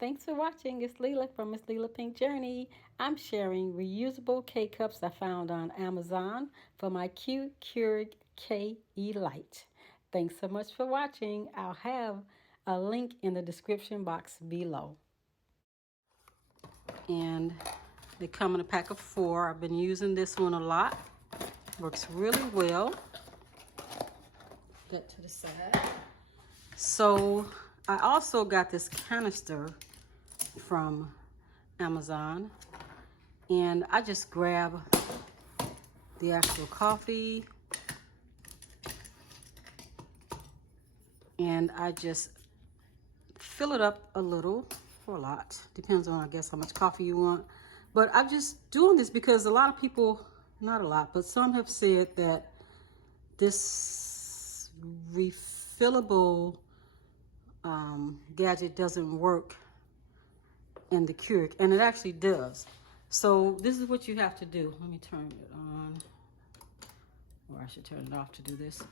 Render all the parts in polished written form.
Thanks for watching. It's Leela from Miss Leela Pink Journey. I'm sharing reusable K-Cups I found on Amazon for my Keurig K-Elite. Thanks so much for watching. I'll have a link in the description box below. And they come in a pack of 4. I've been using this one a lot. Works really well. That to the side. So I also got this canister from Amazon, and I just grab the actual coffee and I just fill it up a little, or a lot, depends on I guess how much coffee you want. But I'm just doing this because a lot of people, not a lot, but some have said that this refillable gadget doesn't work in the Keurig, and it actually does. So this is what you have to do. Let me turn it on, or I should turn it off to do this.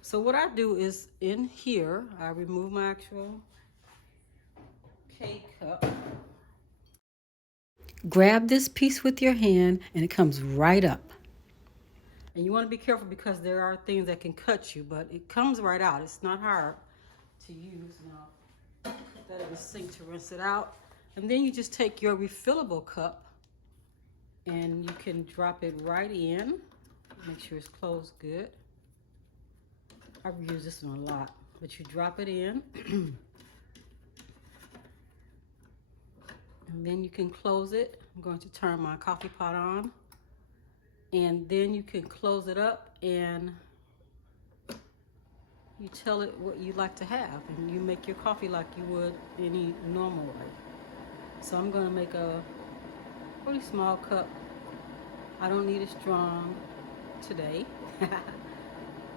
So what I do is in here, I remove my actual K-cup. Grab this piece with your hand and it comes right up. And you want to be careful because there are things that can cut you, but it comes right out. It's not hard to use. Now, put that in the sink to rinse it out. And then you just take your refillable cup and you can drop it right in. Make sure it's closed good. I've used this one a lot, but you drop it in. And then you can close it. I'm going to turn my coffee pot on. And then you can close it up and you tell it what you like to have. And you make your coffee like you would any normal way. So I'm going to make a pretty small cup. I don't need it strong today.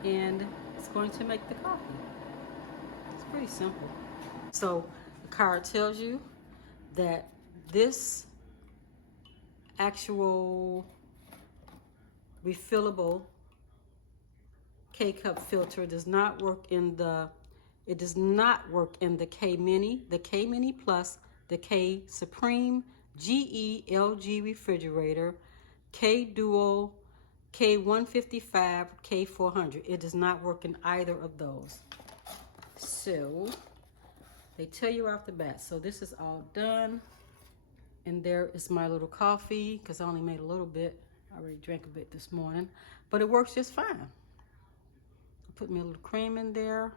And it's going to make the coffee. It's pretty simple. So the card tells you that this actual refillable K-cup filter does not work in the K-Mini, the K-Mini Plus, the K Supreme, GE, LG refrigerator, K Duo, K155, K400. It does not work in either of those. So they tell you off the bat. So this is all done. And there is my little coffee, because I only made a little bit. I already drank a bit this morning, but it works just fine. I put me a little cream in there.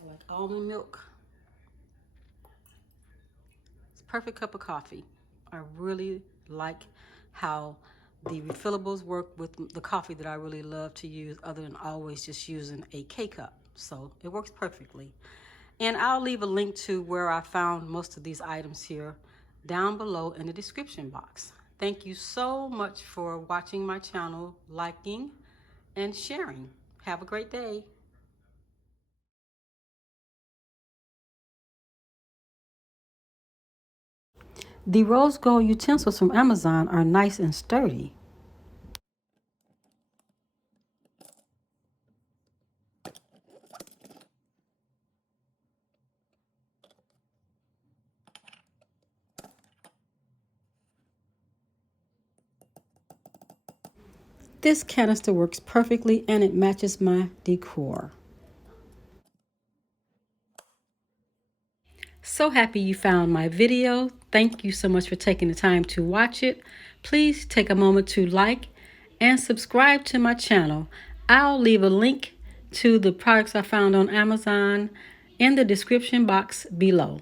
I like almond milk. It's a perfect cup of coffee. I really like how the refillables work with the coffee that I really love to use, other than always just using a K-cup. So it works perfectly. And I'll leave a link to where I found most of these items here down below in the description box. Thank you so much for watching my channel, liking, and sharing. Have a great day. The rose gold utensils from Amazon are nice and sturdy. This canister works perfectly and it matches my decor. So happy you found my video. Thank you so much for taking the time to watch it. Please take a moment to like and subscribe to my channel. I'll leave a link to the products I found on Amazon in the description box below.